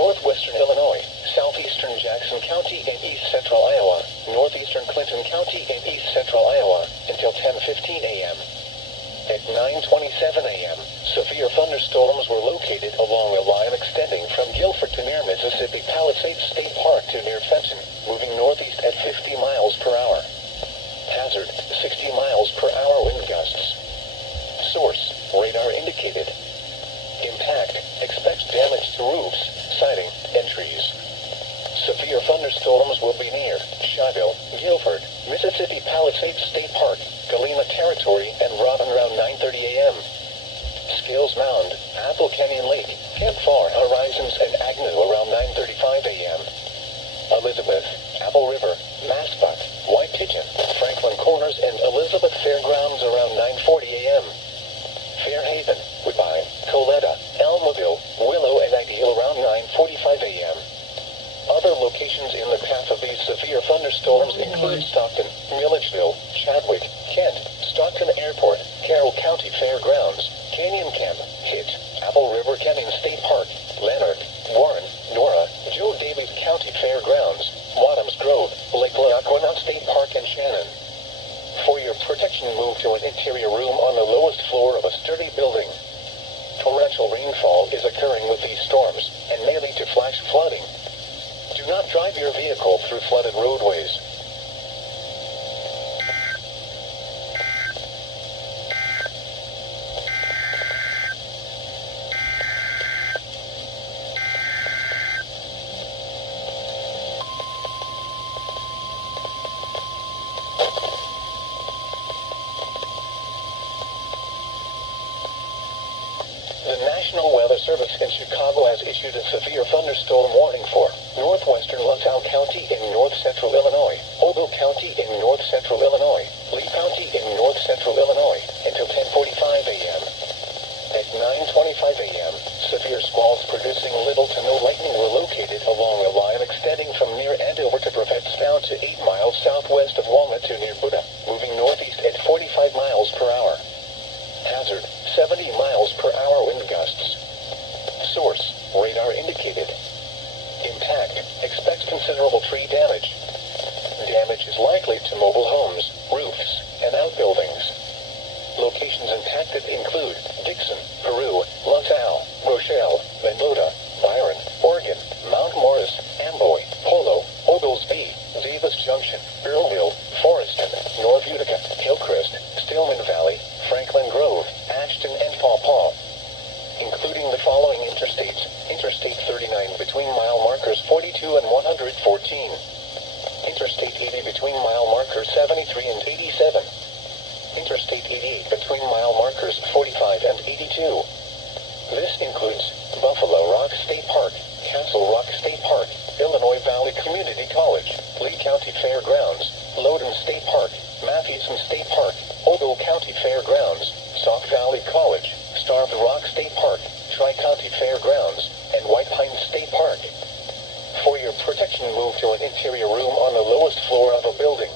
northwestern Illinois, southeastern Jackson County and east central Iowa, northeastern Clinton County and east central Iowa, until 10:15 a.m. At 9:27 a.m., severe thunderstorms were located along a line extending from Guilford to near Mississippi Palisades State Park to near Fenton, moving northeast at 50 miles per hour. Hazard, 60 miles per hour wind gusts. Source, radar indicated. Impact, expect damage to roofs, siding, and trees. Severe thunderstorms will be near Shiloh, Guilford, Mississippi Palisades State Park, Galena Territory, and Robin around 9:30 a.m. Skills Mound, Apple Canyon Lake, Campfire Horizons, and Agnew around 9:35 a.m. Elizabeth, Apple River, Mascot, White Pigeon, Franklin Corners, and Elizabeth Fairgrounds around 9:40 a.m. Fairhaven, Woodbine, Coletta, Elmville, Willow, and Ideal around 9:45 a.m. Other locations in the path of these severe thunderstorms include Stockton, Milledgeville, Chadwick, Kent, Stockton Airport, Carroll County Fairgrounds, Canyon Camp, Hitt, Apple River Canyon State Park, Leonard, Warren, Nora, Joe Davies County Fairgrounds, Wadhams Grove, Lake Lackawanna State Park, and Shannon. For your protection, move to an interior room on the lowest floor of a sturdy building. Torrential rainfall is occurring with these storms and may lead to flash flooding. Do not drive your vehicle through flooded roadways. The National Weather Service in Chicago has issued a severe thunderstorm warning for northwestern LaSalle County in north-central Illinois, Ogle County in north-central Illinois, Lee County in north-central Illinois, until 10:45 a.m. At 9:25 a.m., severe squalls producing little to no lightning were located along a line extending from near Andover to Prophetstown to 8 miles southwest of Walnut to near Buda, moving northeast at 45 miles per hour. Hazard, 70 miles per hour wind gusts. Source, radar indicated. Impact, expect considerable tree damage. Damage is likely to mobile homes, roofs, and outbuildings. Locations impacted include Dixon, Peru, LaSalle, Rochelle, Mendota, Byron, Oregon, Mount Morris, Amboy, Polo, Oglesby, Davis Junction, Earlville, Foreston, North Utica, Hillcrest, Stillman Valley, Franklin Grove, Ashton, and Paw Paw, including the following interstates: Interstate 39 between mile markers 42 and 114, Interstate 80 between mile markers 73 and 87, Interstate 88 between mile markers 45 and 82. This includes Buffalo Rock State Park, Castle Rock State Park, Illinois Valley Community College, Lee County Fairgrounds, Loudoun State Park, Mathewson State Park, Ogle County Fairgrounds, Sauk Valley College, Starved Rock State Park, Tri-County Fairgrounds, and White Pine State Park. For your protection, move to an interior room on the lowest floor of a building.